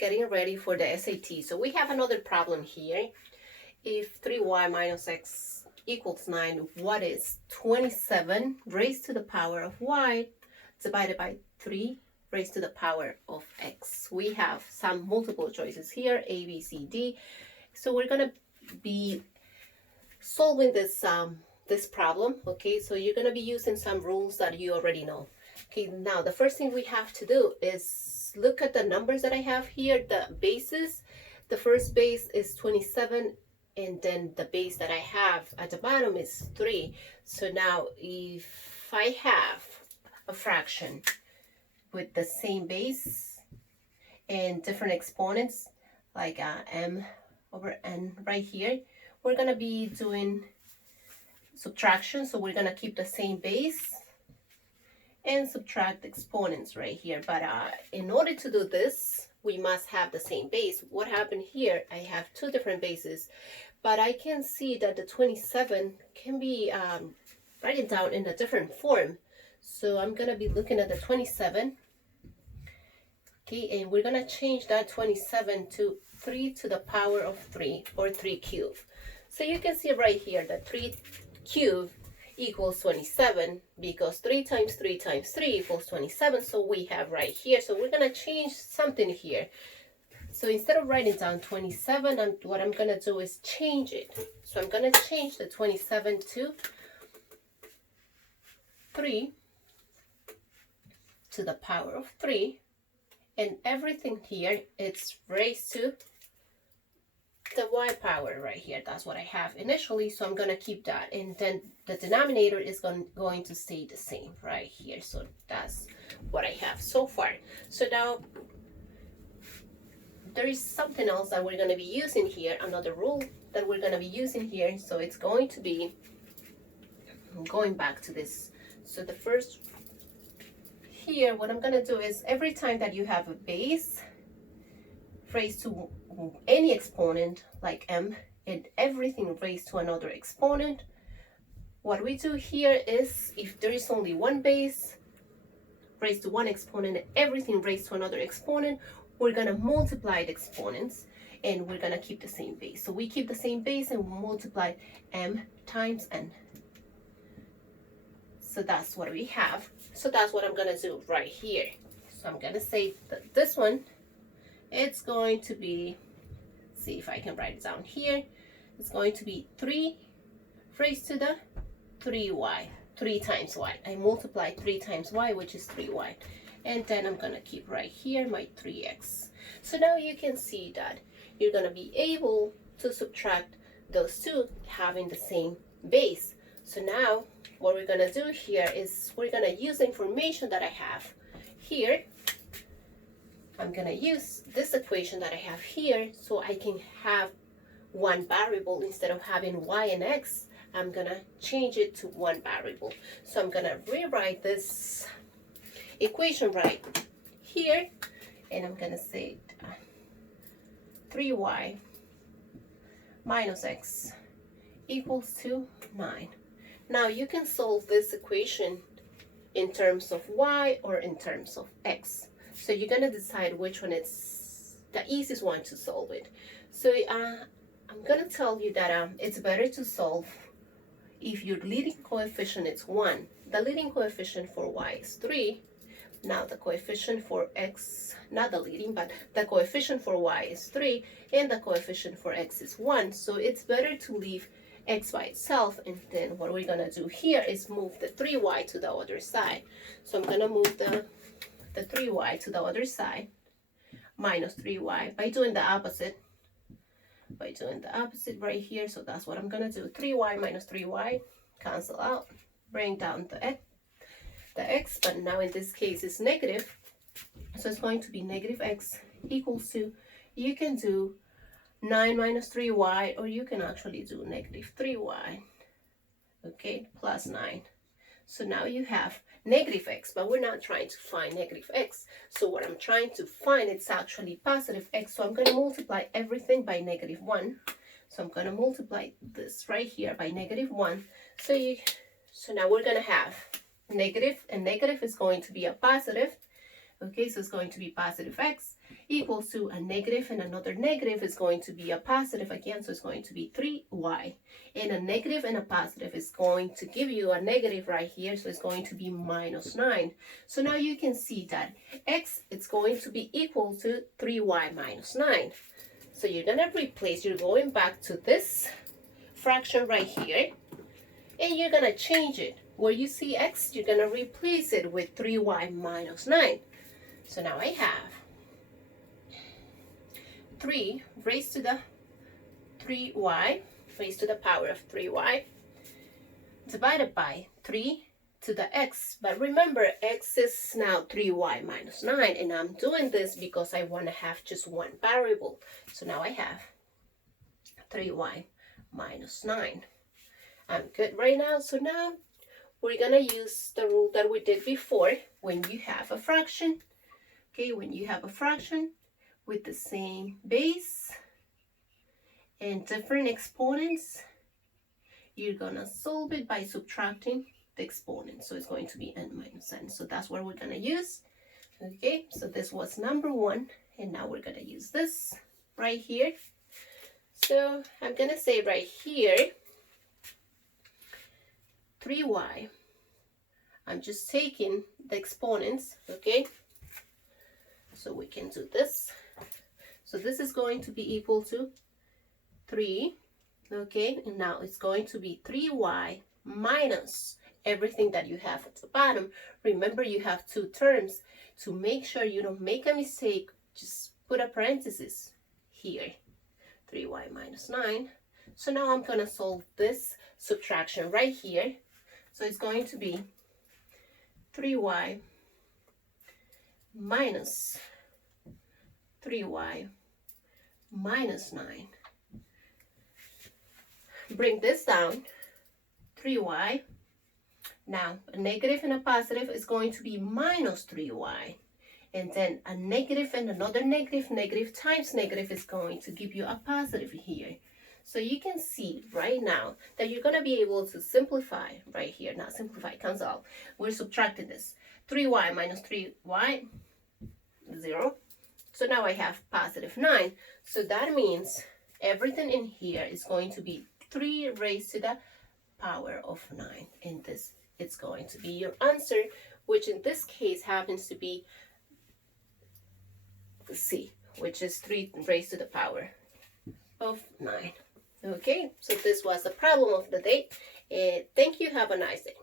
getting ready for the SAT. So we have another problem here. If 3y minus x equals 9, what is 27 raised to the power of y divided by 3 raised to the power of x? We have some multiple choices here, A, B, C, D. So we're going to be solving this problem, okay? So you're going to be using some rules that you already know. Okay, now the first thing we have to do is look at the numbers that I have here, the bases. The first base is 27, and then the base that I have at the bottom is 3. So now if I have a fraction with the same base and different exponents, like m over n right here, we're going to be doing subtraction. So we're going to keep the same base and subtract exponents right here. But in order to do this, we must have the same base. What happened here, I have two different bases, but I can see that the 27 can be written down in a different form. So I'm going to be looking at the 27. Okay, and we're going to change that 27 to 3 to the power of 3, or 3 cubed. So you can see right here that 3 cubed equals 27, because 3 times 3 times 3 equals 27. So we have right here. So we're going to change something here. So instead of writing down 27, what I'm going to do is change it. So I'm going to change the 27 to 3 to the power of 3. And everything here, it's raised to the y power right here. That's what I have initially, so I'm going to keep that, and then the denominator is going to stay the same right here. So that's what I have so far. So now there is something else that we're going to be using here, another rule that we're going to be using here. So it's going to be going back to this. So the first here, what I'm going to do is every time that you have a base raised to any exponent like m, and everything raised to another exponent, what we do here is, if there is only one base raised to one exponent and everything raised to another exponent, we're going to multiply the exponents and we're going to keep the same base. So we keep the same base and we multiply m times n. So that's what we have. So that's what I'm going to do right here. So I'm going to say that this one, it's going to be, see if I can write it down here, it's going to be 3 raised to the 3y, 3 times y. I multiply 3 times y, which is 3y. And then I'm going to keep right here my 3x. So now you can see that you're going to be able to subtract those two having the same base. So now what we're going to do here is we're going to use the information that I have here. I'm going to use this equation that I have here, so I can have one variable. Instead of having y and x, I'm going to change it to one variable. So I'm going to rewrite this equation right here, and I'm going to say 3y minus x equals to 9. Now you can solve this equation in terms of y or in terms of x. So you're going to decide which one is the easiest one to solve it. So I'm going to tell you that it's better to solve if your leading coefficient is 1. The leading coefficient for y is 3. Now the coefficient for x, not the leading, but the coefficient for y is 3, and the coefficient for x is 1. So it's better to leave x by itself, and then what we're going to do here is move the 3y to the other side. So I'm going to move the 3y to the other side, minus 3y, by doing the opposite. By doing the opposite right here. So that's what I'm going to do. 3y minus 3y, cancel out, bring down the x, but now in this case it's negative. So it's going to be negative x equals to, you can do 9 minus 3y, or you can actually do negative 3y, okay, plus 9. So now you have negative x, but we're not trying to find negative x. So what I'm trying to find, it's actually positive x. So I'm going to multiply everything by negative 1. So I'm going to multiply this right here by negative 1. So now we're going to have negative, and negative is going to be a positive. Okay, so it's going to be positive x equals to a negative, and another negative is going to be a positive again, so it's going to be 3y. And a negative and a positive is going to give you a negative right here, so it's going to be minus 9. So now you can see that x is going to be equal to 3y minus 9. So you're going to replace, you're going back to this fraction right here, and you're going to change it. Where you see x, you're going to replace it with 3y minus 9. So now I have 3 raised to the 3y, raised to the power of 3y, divided by 3 to the x. But remember, x is now 3y minus 9, and I'm doing this because I want to have just one variable. So now I have 3y minus 9. I'm good right now. So now we're going to use the rule that we did before when you have a fraction. Okay, when you have a fraction with the same base and different exponents, you're gonna solve it by subtracting the exponent. So it's going to be n minus n. So that's what we're gonna use. Okay, so this was number 1, and now we're gonna use this right here. So I'm gonna say right here, 3y. I'm just taking the exponents, okay? So we can do this. So this is going to be equal to 3, okay? And now it's going to be 3y minus everything that you have at the bottom. Remember, you have 2 terms. To make sure you don't make a mistake, just put a parenthesis here. 3y minus 9. So now I'm going to solve this subtraction right here. So it's going to be 3y minus 3y minus 9. Bring this down, 3y. Now, a negative and a positive is going to be minus 3y. And then a negative and another negative, negative times negative is going to give you a positive here. So you can see right now that you're going to be able to simplify right here. Not simplify, cancel out. We're subtracting this. 3y minus 3y, 0. So now I have positive 9. So that means everything in here is going to be 3 raised to the power of 9. And this is going to be your answer, which in this case happens to be C, which is 3 raised to the power of 9. Okay, so this was the problem of the day. Thank you. Have a nice day.